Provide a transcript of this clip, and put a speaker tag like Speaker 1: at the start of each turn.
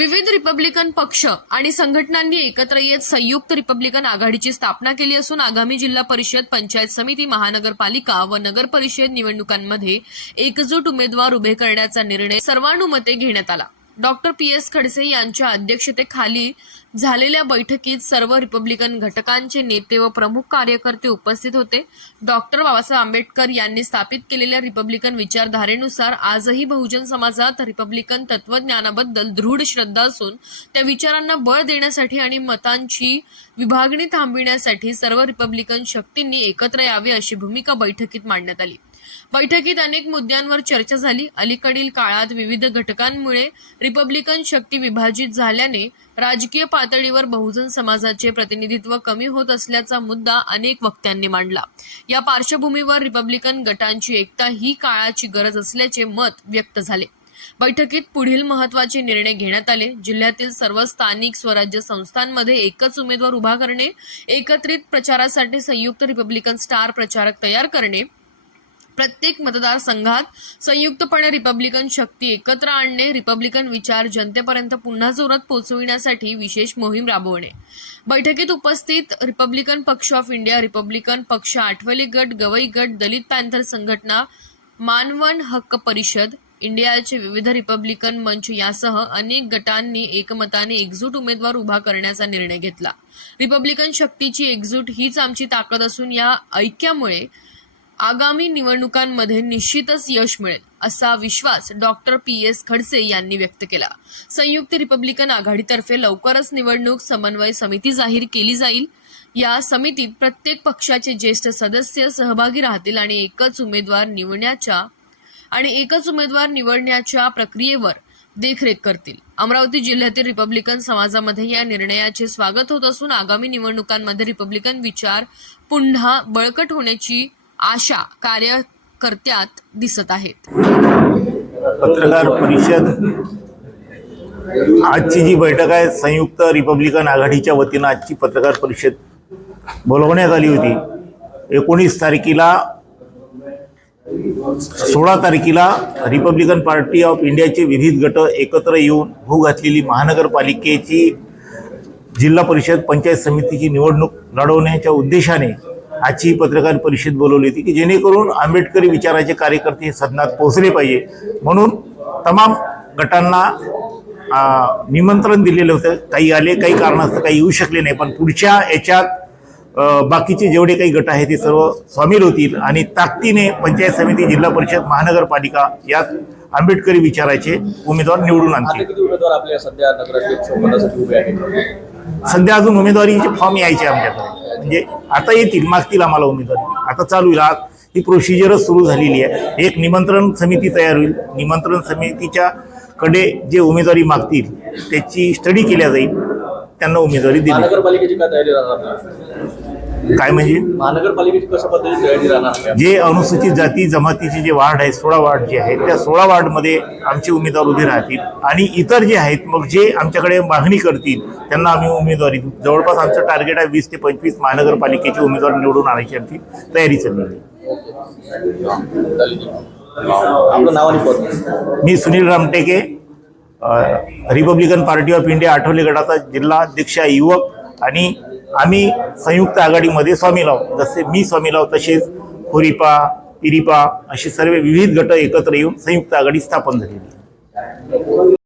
Speaker 1: विविध रिपब्लिकन पक्ष आणि संघटनांनी एकत्र येत संयुक्त रिपब्लिकन आघाडीची स्थापना केली असून आगामी जिल्हा परिषद पंचायत समिती महानगरपालिका व नगर परिषद निवडणुकांमध्ये एकजूट उमेदवार उभे करण्याचा निर्णय सर्वानुमते घेण्यात आला. डॉक्टर पी एस खडसे यांच्या अध्यक्षतेखाली झालेल्या बैठकीत सर्व रिपब्लिकन घटकांचे नेते व प्रमुख कार्यकर्ते उपस्थित होते. डॉक्टर बाबासाहेब आंबेडकर यांनी स्थापित केलेल्या रिपब्लिकन विचारधारेनुसार आजही बहुजन समाजात रिपब्लिकन तत्वज्ञानाबद्दल दृढ श्रद्धा असून त्या विचारांना बळ देण्यासाठी आणि मतांची विभागणी थांबविण्यासाठी सर्व रिपब्लिकन शक्तींनी एकत्र यावे अशी भूमिका बैठकीत मांडण्यात आली. बैठकीत अनेक मुद्द्यांवर चर्चा झाली. अलीकडील काळात विविध घटकांमुळे रिपब्लिकन शक्ती विभाजित झाल्याने राजकीय पातळीवर बहुजन समाजाचे प्रतिनिधित्व कमी होत असल्याचा मुद्दा अनेक वक्त्यांनी मांडला. या पार्श्वभूमीवर रिपब्लिकन गटांची एकता ही काळाची गरज असल्याचे मत व्यक्त झाले. बैठकीत पुढील महत्त्वाचे निर्णय घेण्यात आले. जिल्ह्यातील सर्व स्थानिक स्वराज्य संस्थांमध्ये एकच उमेदवार उभा करणे एकत्रित प्रचारासाठी संयुक्त रिपब्लिकन स्टार प्रचारक तयार करणे प्रत्येक मतदारसंघात संयुक्तपणे रिपब्लिकन शक्ती एकत्र आणणे रिपब्लिकन विचार जनतेपर्यंत पुन्हा जोरात पोहोचविण्यासाठी विशेष मोहीम राबवणे. बैठकीत उपस्थित रिपब्लिकन पक्ष ऑफ इंडिया रिपब्लिकन पक्ष आठवले गट गवई गट दलित पॅन्थर संघटना मानवन हक्क परिषद इंडियाचे विविध रिपब्लिकन मंच यासह अनेक गटांनी एकमताने एकजूट उमेदवार उभा करण्याचा निर्णय घेतला. रिपब्लिकन शक्तीची एकजूट हीच आमची ताकद असून या ऐक्यामुळे आगामी निवडणुकांमध्ये निश्चितच यश मिळेल असा विश्वास डॉक्टर पी एस खडसे यांनी व्यक्त केला. संयुक्त रिपब्लिकन आघाडीतर्फे लवकरच निवडणूक समन्वय समिती जाहीर केली जाईल. या समितीत प्रत्येक पक्षाचे ज्येष्ठ सदस्य सहभागी राहतील आणि एकच उमेदवार निवडण्याच्या आणि एकच उमेदवार निवडण्याच्या प्रक्रियेवर देखरेख करतील. अमरावती जिल्ह्यातील रिपब्लिकन समाजामध्ये या निर्णयाचे स्वागत होत असून आगामी निवडणुकांमध्ये रिपब्लिकन विचार पुन्हा बळकट होण्याची आशा कार्यकर्त्यात दिसत आहेत.
Speaker 2: पत्रकार परिषद. आजची जी बैठक आहे संयुक्त रिपब्लिकन आघाडीच्या वतीनं आजची पत्रकार परिषद बोलवण्यात आली होती. एकोणीस तारखेला सोळा तारखेला रिपब्लिकन पार्टी ऑफ इंडियाचे विविध गट एकत्र येऊन भू घातलेली महानगरपालिकेची जिल्हा परिषद पंचायत समितीची निवडणूक लढवण्याच्या उद्देशाने आजची पत्रकार परिषद बोलवली होती की जेणेकरून आंबेडकरी विचाराचे कार्यकर्ते हे सदनात पोहोचले पाहिजे. म्हणून तमाम गटांना निमंत्रण दिलेलं होतं. काही आले काही कारणास्तव काही येऊ शकले नाही पण पुढच्या याच्यात बाकीचे जेवढे काही गट आहेत ते सर्व सामील होतील आणि ताकदीने पंचायत समिती जिल्हा परिषद महानगरपालिका यात आंबेडकरी विचाराचे उमेदवार निवडून आणतील.
Speaker 3: सध्या
Speaker 2: अजून उमेदवारीचे फॉर्म यायचे आमच्याकडे. म्हणजे आता येतील मागतील आम्हाला उमेदवारी. आता चालू होईल आज ही प्रोसिजरच सुरू झालेली आहे. एक निमंत्रण समिती तयार होईल. निमंत्रण समितीच्या कडे जे उमेदवारी मागतील त्याची स्टडी केल्या जाईल. त्यांना उमेदवारी दिली.
Speaker 3: काय
Speaker 2: म्हणजे
Speaker 3: महानगरपालिकेची कशा आपल्या?
Speaker 2: जे अनुसूचित जाती जमातीचे जे वार्ड आहेत सोळा वार्ड जे आहेत त्या सोळा वार्डमध्ये आमचे उमेदवार उभे राहतील आणि इतर जे आहेत मग जे आमच्याकडे मागणी करतील त्यांना आम्ही उमेदवारी देऊ जवळपास आमचं टार्गेट आहे वीस ते पंचवीस महानगरपालिकेचे उमेदवार निवडून आणायची आमची तयारी चालली आहे
Speaker 3: चालेल. आपलं नाव आणि पद
Speaker 2: मी Sunil Ramteke Republican Party of India Athawale गटाचा जिल्हा अध्यक्ष आहे, युवक आणि आम्ही संयुक्त आघाडीमध्ये सामील जसे मी सामील तसेच हुरिपा पिरिपा असे सर्व विविध गट एकत्र येऊन संयुक्त आघाडी स्थापन झालेली